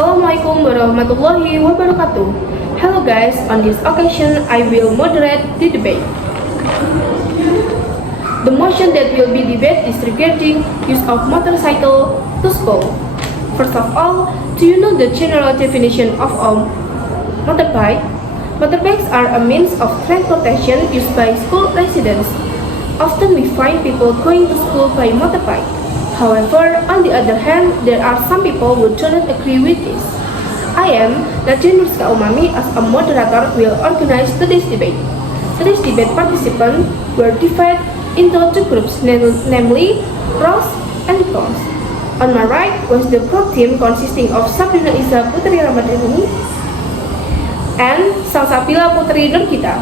Assalamualaikum warahmatullahi wabarakatuh. Hello guys, on this occasion I will moderate the debate. The motion that will be debated is regarding use of motorcycle to school. First of all, do you know the general definition of a motorbike? Motorbikes are a means of transportation used by school residents. Often we find people going to school by motorbike. However, on the other hand, there are some people who do not agree with this. I am Nadya as a moderator will organize today's debate. Today's debate participants were divided into two groups, namely pros and cons. On my right was the pro team consisting of Sabrina Izza Putri Ramadhani and Salsabilla Putri Nadya.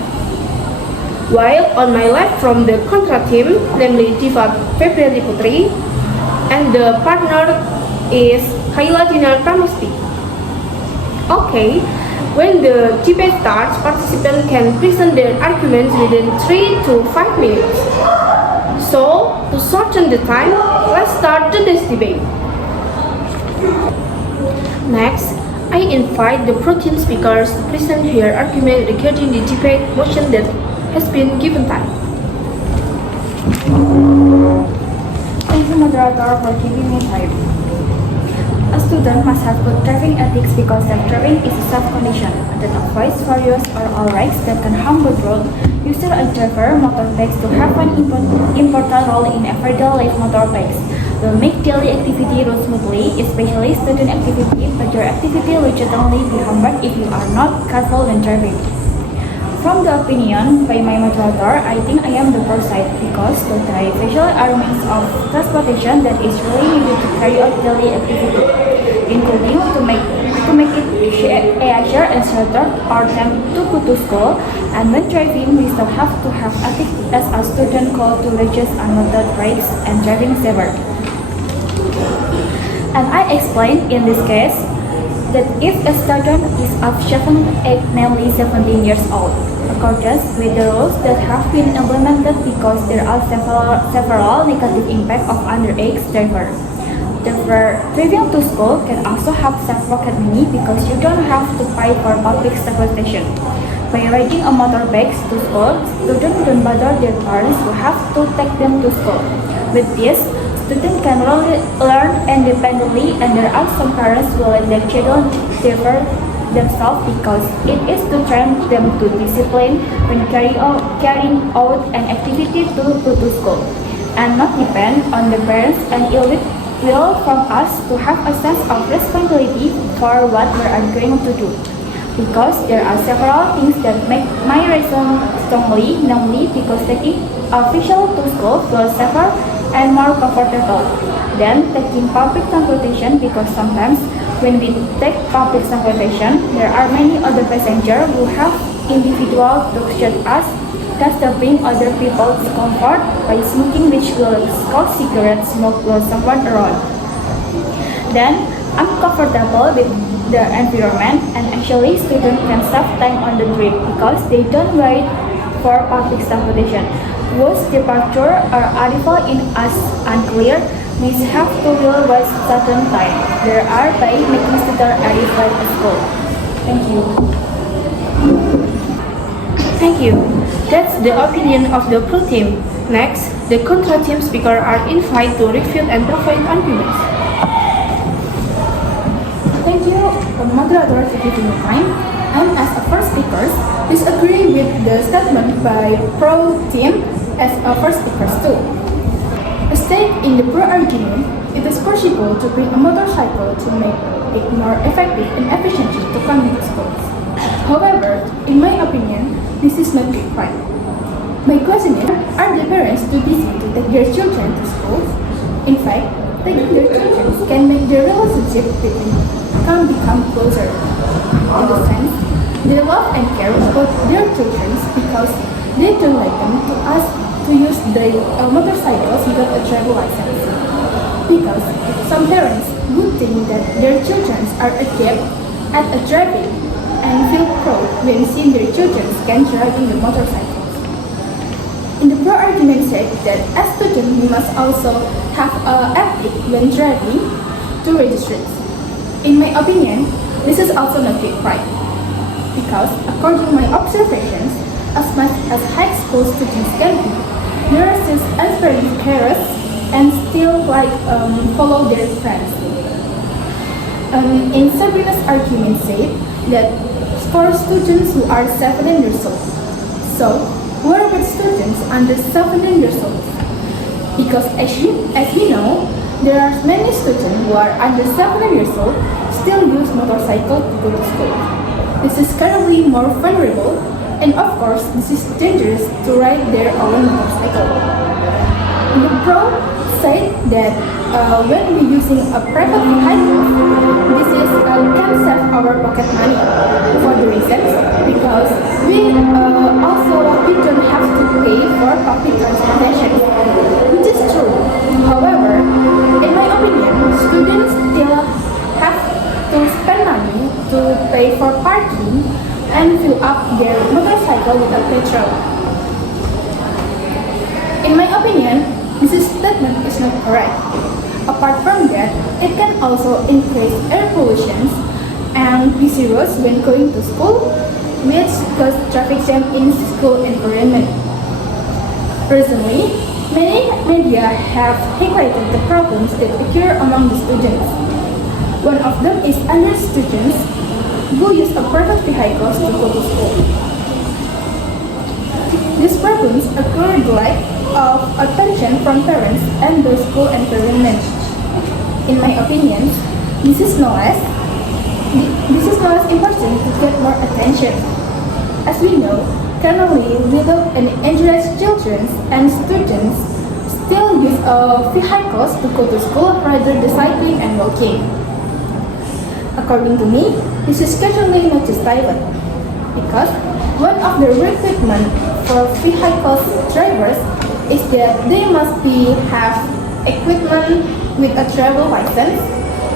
While on my left from the contra team, namely Diva Febrianti Putri, and the partner is Kayla dinar. Okay, when the debate starts, participants can present their arguments within 3 to 5 minutes. So, to shorten the time, let's start today's debate. Next, I invite the pro team speakers to present their argument regarding the debate motion that has been given time. Thank you, moderator, for giving me time. A student must have good driving ethics because self-driving is a safe condition that avoids various or all risks that can harm the road. User and driver motorbikes to have an important role in everyday life. Motorbikes will make daily activity run smoothly, especially student activity, but your activity will certainly be hampered if you are not careful when driving. From the opinion by my moderator, I think I am the first side because the visual are means of transportation that is really needed to carry out daily activity, including to make it easier and shorter or time to go to school. And when driving, we still have to have ethics as a student called to reduce unwanted brakes and driving safer. And I explained in this case that if a student is of 8, namely 17 years old, accordance with the rules that have been implemented because there are several negative impacts of underage driver. Driving to school can also have self-pocket money because you don't have to pay for public transportation. By riding a motorbike to school, students don't bother their parents who have to take them to school. With this, students can learn independently, and there are some parents who let their children drive themselves because it is to train them to discipline when carrying out an activity to go to school, and not depend on the parents and it will from us to have a sense of responsibility for what we are going to do. Because there are several things that make my reason strongly, namely because taking official to school feels safer and more comfortable than taking public transportation because sometimes when we take public transportation, there are many other passengers who have individual to shoot us, disturbing other people's comfort by smoking, which will cause cigarette smoke while someone around. Then, I'm comfortable with the environment, and actually students can save time on the trip because they don't wait for public transportation. Whose departure or arrival in us unclear, we have to will waste certain time. There are by making students arrive at school. Thank you. Thank you. That's the opinion of the pro team. Next, the contra team speakers are invited to refute and provide arguments. Thank you, moderator, for giving me time. And as a first speaker, disagree with the statement by pro team as a first speakers too. A stake in the pro argument, it is possible to bring a motorcycle to make it more effective and efficient to come to schools. However, in my opinion, this is not required. My question is, are the parents too busy to take their children to school? In fact, taking their children can make the relationship between can become closer. In the sense, they love and care about their children because they don't like them to ask to use their motorcycles without a driver license. Because some parents would think that their children are adept at driving and feel proud when seeing their children can drive in the motorcycles. In the pro argument said that as students we must also have ethic when driving to register. In my opinion, this is also not big right. Because according to my observations, as much as high school students can be, there are still aspiring carers and still follow their friends. In Sabrina's argument said that for students who are 17 years old. So, what about students under 17 years old? Because as we know, there are many students who are under 17 years old still use motorcycle to go to school. This is currently more vulnerable, and of course, this is dangerous to ride their own motorcycle. The pro said that when we're using a private vehicle, this is can save our pocket money for the reasons because we don't have to pay for public transportation, which is true. However, in my opinion, students still have to spend money to pay for parking and fill up their motorcycle with a petrol. In my opinion, this statement is not correct. Apart from that, it can also increase air pollution and busy roads when going to school, which cause traffic jam in school environment. Recently, many media have highlighted the problems that occur among the students. One of them is under students who use a private vehicle to go to school. These problems occur the lack of attention from parents and the school environment. In my opinion, this is no less important to get more attention. As we know, currently little and dangerous children and students still use vehicles to go to school rather than cycling and walking. According to me, this is certainly not justified because one of the requirements for vehicle drivers is that they must have equipment with a travel license,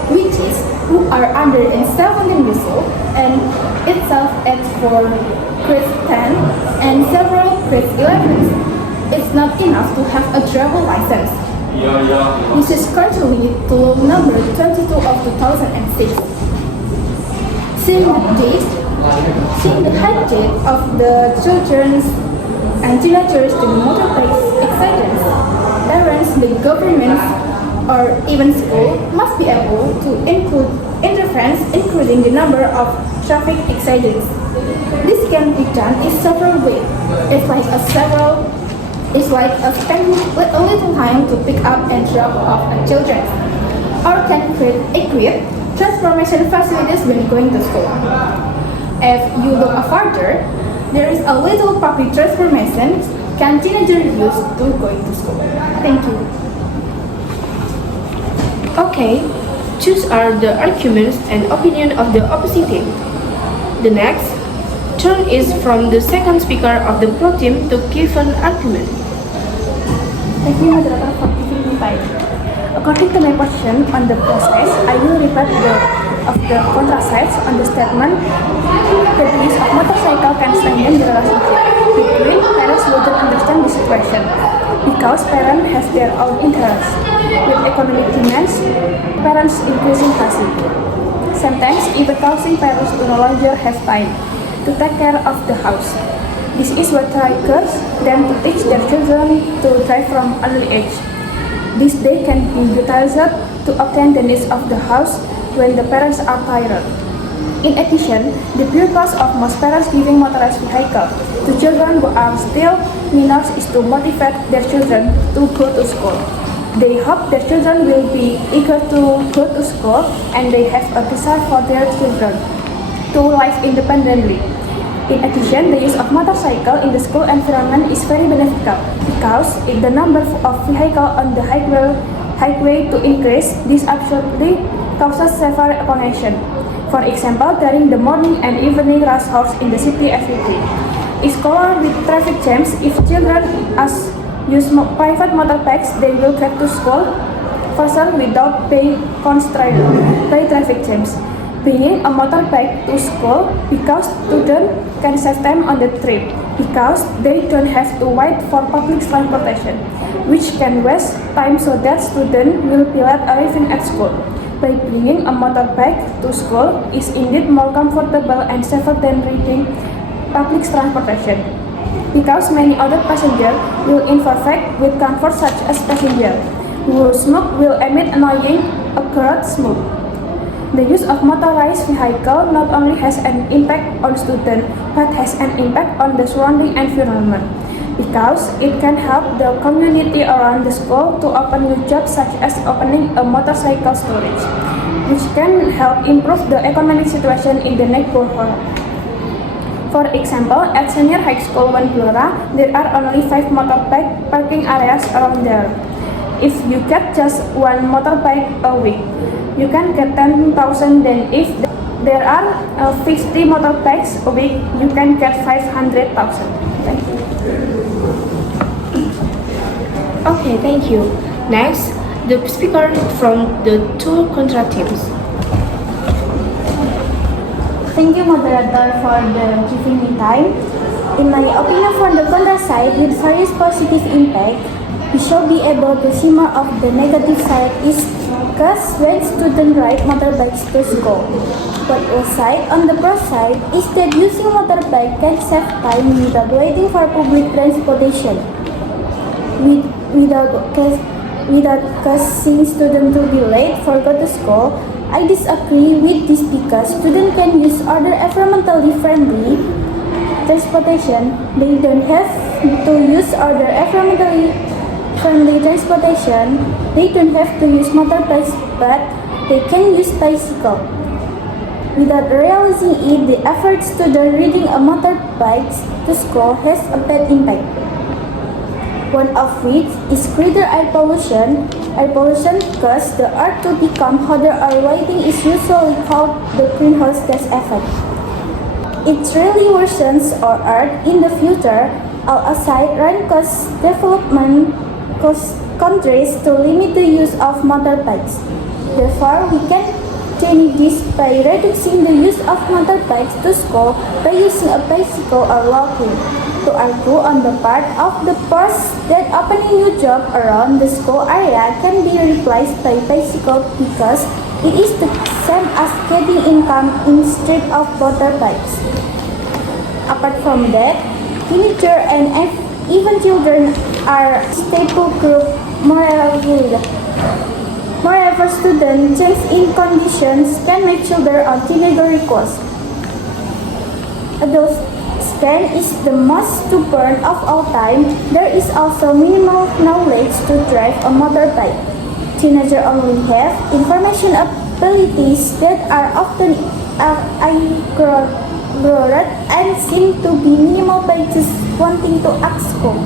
which is who are under 17 years old and itself at for grade 10 and several grade 11. It's not enough to have a travel license. This is currently to law number 22 of 2006. Seeing the high rate of the children and teenagers to motorbike accidents, parents, the government, or even school must be able to include interference, including the number of traffic accidents. This can be done in several ways. It's like spending a little time to pick up and drop off children, or can equip transformation facilities when going to school. If you look further, there is a little public transformation can teenagers use to going to school. Thank you. Okay, choose are the arguments and opinion of the opposing team. The next turn is from the second speaker of the pro team to give an argument. Thank you, moderator, for giving me time. According to my position on the process, I will repeat the contrasides on the statement that the use of motorcycle can strengthen the relationship between parents who don't understand the situation because parents have their own interests. With economic demands, parents increasing fussy. Sometimes even causing parents to no longer have time to take care of the house. This is what triggers them to teach their children to drive from early age. This day can be utilized to obtain the needs of the house when the parents are tired. In addition, the purpose of most parents giving motorized vehicle to children who are still minors is to motivate their children to go to school. They hope their children will be eager to go to school and they have a desire for their children to live independently. In addition, the use of motorcycle in the school environment is very beneficial because if the number of vehicles on the highway to increase, this absolutely causes several congestion. For example, during the morning and evening rush hours in the city every day. In school with traffic jams, if children use private motorbikes, they will get to school faster without being constrained by traffic jams. Bringing a motorbike to school because students can save time on the trip because they don't have to wait for public transportation, which can waste time so that students will be late arriving at school. by bringing a motorbike to school is indeed more comfortable and safer than riding public transportation, because many other passengers will interfere with comfort, such as passengers who smoke will emit annoying acrid smoke. The use of motorized vehicle not only has an impact on students but has an impact on the surrounding environment, because it can help the community around the school to open new jobs, such as opening a motorcycle storage, which can help improve the economic situation in the neighborhood. For example, at Senior High School Blora, there are only 5 motorbike parking areas around there. If you get just one motorbike a week, you can get 10,000. Then if there are 50 motorbikes a week, you can get 500,000. Thank you. Okay, thank you. Next, the speaker from the two contra teams. Thank you, moderator, for giving me time. In my opinion, for the contra side, with various positive impact, we should be able to see more of the negative side is because when students ride motorbikes to school. But aside, on the pro side, is that using motorbike can save time without waiting for public transportation. Without causing students to be late for go to school, I disagree with this because students can use other environmentally friendly transportation. They don't have to use other environmentally friendly transportation. They don't have to use motorbikes, but they can use bicycle. Without realizing it, the average student riding a motorbike to school has a bad impact. One of which is greater air pollution. Air pollution causes the earth to become hotter or lighting is usually called the greenhouse gas effect. It really worsens our earth in the future. All aside, rain causes development countries to limit the use of motorbikes. Therefore, we can change this by reducing the use of motorbikes to school by using a bicycle or walking. To argue on the part of the pros that opening new job around the school area can be replaced by bicycle because it is the same as getting income instead of motorbikes. Apart from that, teenagers and even children are staple group. Moreover, student change in conditions can make children or teenager request. Adults scan is the most stubborn of all time. There is also minimal knowledge to drive a motorbike. Teenagers only have information abilities that are often ignored and seem to be minimal by just wanting to ask school.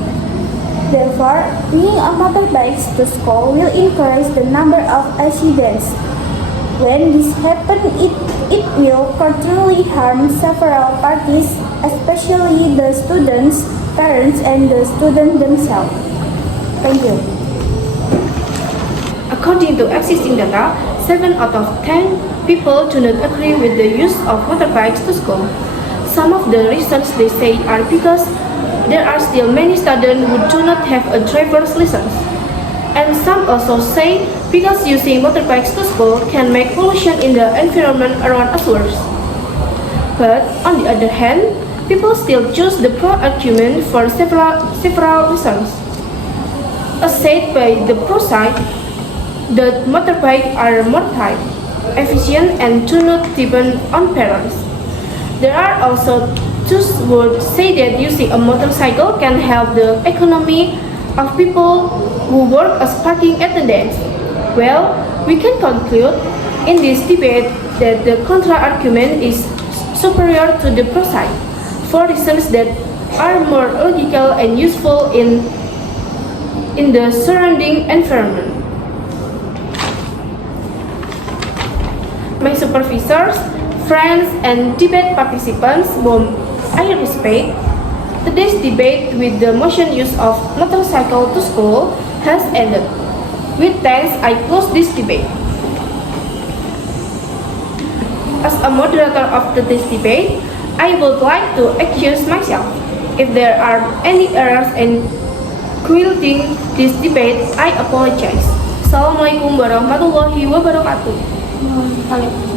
Therefore, bringing a motorbike to school will increase the number of accidents. When this happens, it will continually harm several parties, especially the students, parents, and the students themselves. Thank you. According to existing data, 7 out of 10 people do not agree with the use of motorbikes to school. Some of the reasons they say are because there are still many students who do not have a driver's license. And some also say because using motorbikes to school can make pollution in the environment around us worse. But on the other hand, people still choose the pro argument for several reasons. As said by the pro side, the motorbikes are more time, efficient, and do not depend on parents. There are also those who say that using a motorcycle can help the economy of people who work as parking attendants. Well, we can conclude in this debate that the contra-argument is superior to the pro side for reasons that are more logical and useful in the surrounding environment. My supervisors, friends, and debate participants whom I respect, today's debate with the motion use of motorcycle to school has ended. With thanks, I close this debate. As a moderator of today's debate, I would like to excuse myself. If there are any errors in conducting this debate, I apologize. Assalamualaikum warahmatullahi wabarakatuh. Kali.